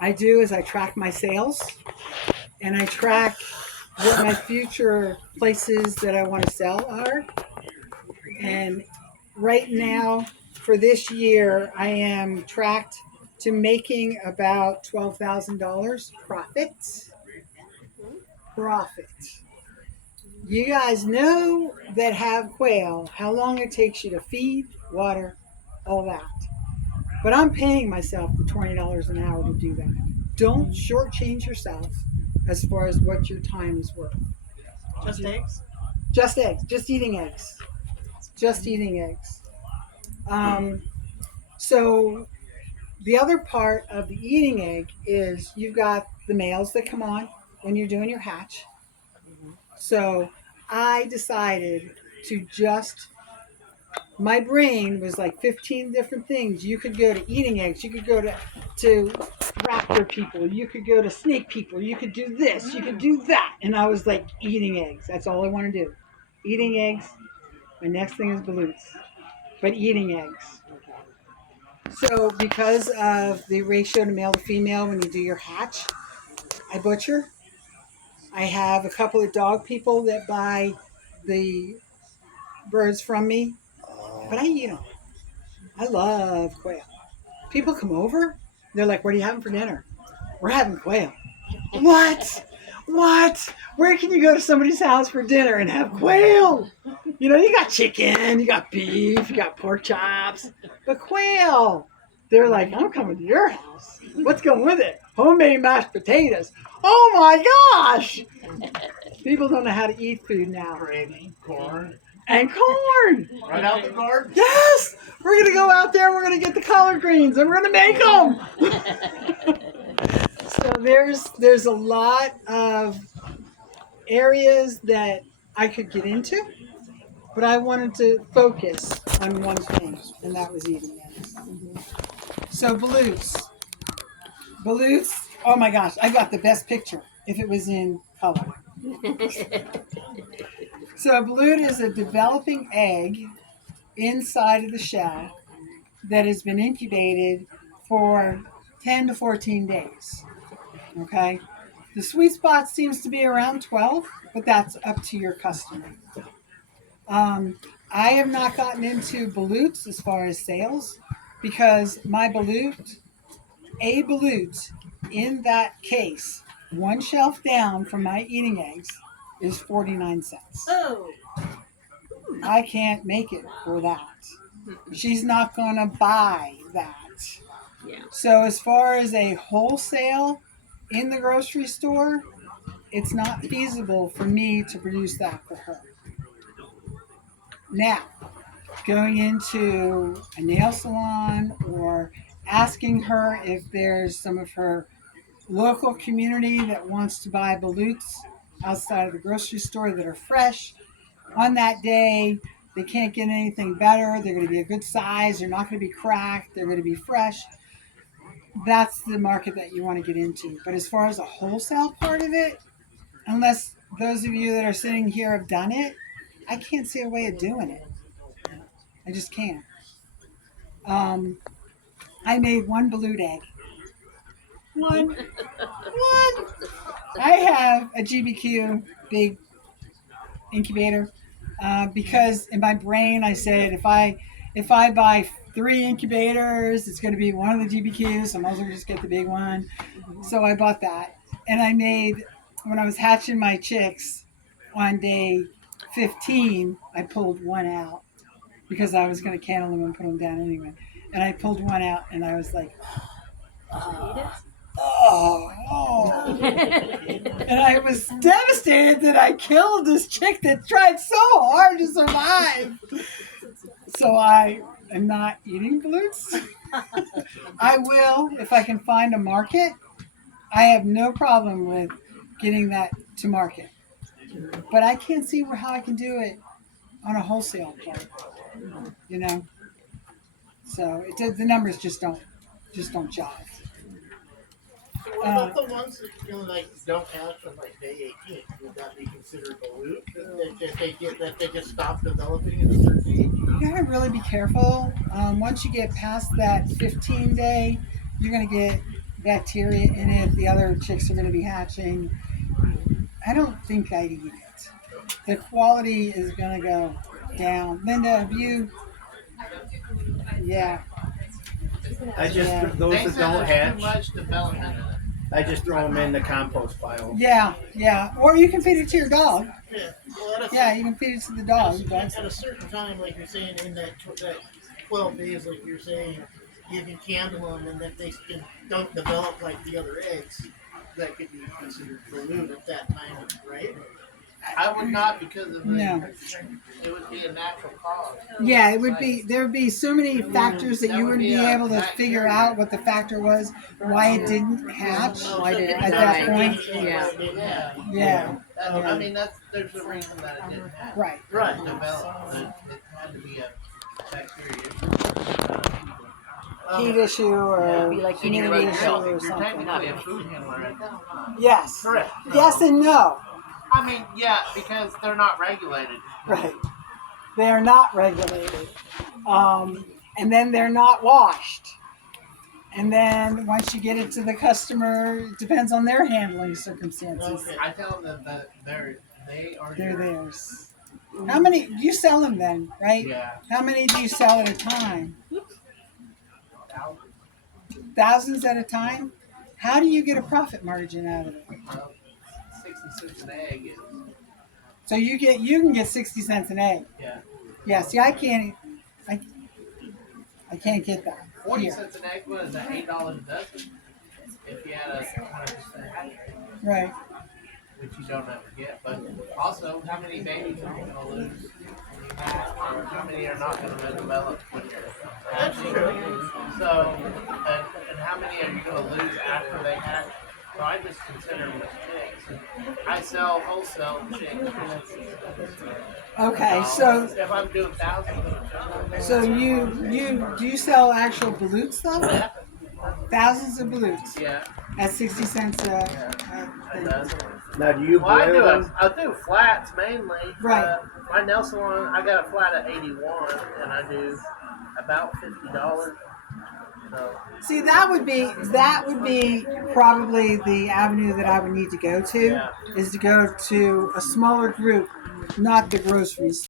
I do is I track my sales and I track what my future places that I want to sell are. And right now, for this year, I am tracked to making about $12,000 profit. Profit. You guys know that have quail how long it takes you to feed, water, all that. But I'm paying myself the $20 an hour to do that. Don't shortchange yourself as far as what your time is worth. Just eggs? Just eggs. Just eating eggs. Just eating eggs. Um, so the other part of the eating egg is you've got the males that come on when you're doing your hatch. So I decided to just, my brain was like 15 different things. You could go to eating eggs, you could go to raptor people, you could go to snake people, you could do this, you could do that. And I was like, eating eggs. That's all I want to do. Eating eggs. My next thing is balloons, but eating eggs. So because of the ratio to male to female when you do your hatch, I butcher. I have a couple of dog people that buy the birds from me, but I eat them. I love quail. People come over, they're like, "What are you having for dinner?" "We're having quail." What? What? Where can you go to somebody's house for dinner and have quail? You know, you got chicken, you got beef, you got pork chops, but quail. They're like, "I'm coming to your house. What's going with it?" "Homemade mashed potatoes." Oh my gosh! People don't know how to eat food now. Gravy, corn. And corn. Right out the garden. Yes! We're going to go out there, we're going to get the collard greens, and we're going to make them. So there's a lot of areas that I could get into, but I wanted to focus on one thing, and that was eating eggs. So balloons. Balloons, oh my gosh, I got the best picture if it was in color. So a balloon is a developing egg inside of the shell that has been incubated for 10 to 14 days. Okay? The sweet spot seems to be around 12, but that's up to your customer. I have not gotten into balloons as far as sales because my a balut in that case, one shelf down from my eating eggs, is 49 cents. Oh. I can't make it for that. She's not going to buy that. Yeah. So as far as a wholesale in the grocery store, it's not feasible for me to produce that for her. Now, going into a nail salon or asking her if there's some of her local community that wants to buy balutes outside of the grocery store that are fresh, on that day, they can't get anything better. They're going to be a good size. They're not going to be cracked. They're going to be fresh. That's the market that you want to get into. But as far as the wholesale part of it, unless those of you that are sitting here have done it, I can't see a way of doing it. I just can't. I made one balut egg. One. I have a GBQ big incubator because in my brain I said if I buy 3 incubators, it's going to be one of the GBQs, so I might as well just get the big one. So I bought that, and I made, when I was hatching my chicks on day 15, I pulled one out because I was going to candle them and put them down anyway. And I pulled one out, and I was like, oh. And I was devastated that I killed this chick that tried so hard to survive. So I am not eating balloons. I will if I can find a market. I have no problem with getting that to market. But I can't see how I can do it on a wholesale part, you know. So the numbers just don't jive. What about the ones that don't hatch on day 18? Would that be considered balut? That they just stop developing at a certain age? You gotta really be careful. Once you get past that 15 day, you're gonna get bacteria in it. The other chicks are going to be hatching. I don't think I'd eat it. The quality is going to go down. Linda, have you? Yeah, I just Yeah. those They that said don't there's hatch, too much development in it. I just throw them in the compost pile. yeah. Or you can feed it to your dog. Yeah. Well, at a, Yeah, you can feed it to the dog. at a certain time, like you're saying, in that 12 days, like you're saying, you can candle them, and if they don't develop like the other eggs, that could be considered balloon at that time, right? I would not because of the. No. It would be a natural cause. Yeah, it would be. There would be so many factors that you wouldn't be able to figure out what the factor was, why it didn't hatch Why did it at die? that point. Yeah. Yeah, I mean, there's a reason that it didn't happen. right. Right. It developed. It had to be a bacteria. Heat issue or Be like eating humidity right issue now. or You're something. technically a food handler at that time. Yes. Correct. Yes and no. I mean, yeah, because they're not regulated. Right. They are not regulated. And then they're not washed. And then once you get it to the customer, it depends on their handling circumstances. Okay. I tell them that they are. They're theirs. How many, you sell them then, right? Yeah. How many do you sell at a time? Thousands. Thousands at a time? How do you get a profit margin out of it? 60 cents an egg is. So you can get 60 cents an egg. Yeah. Yeah, see I can't get that. 40 Here. cents an egg was $8 a dozen. If you had a 100% hatch rate, Right. which you don't ever get. But also, how many babies are you going to lose when you hatch, or how many are not going to develop when you're hatching? So, and how many are you going to lose after they hatch? So I just consider them as chicks. I sell wholesale chicks. Okay, so If I'm doing thousands of them, so you sell actual balutes though? yeah, Thousands of balutes yeah, at 60 cents a it thing. does. Now, do you Well, I boil do them? I do flats mainly. Right. My nail salon, I got a flat at 81, and I do about $50. So See, that would be probably the avenue that I would need to go to, Yeah. is to go to a smaller group, not the groceries.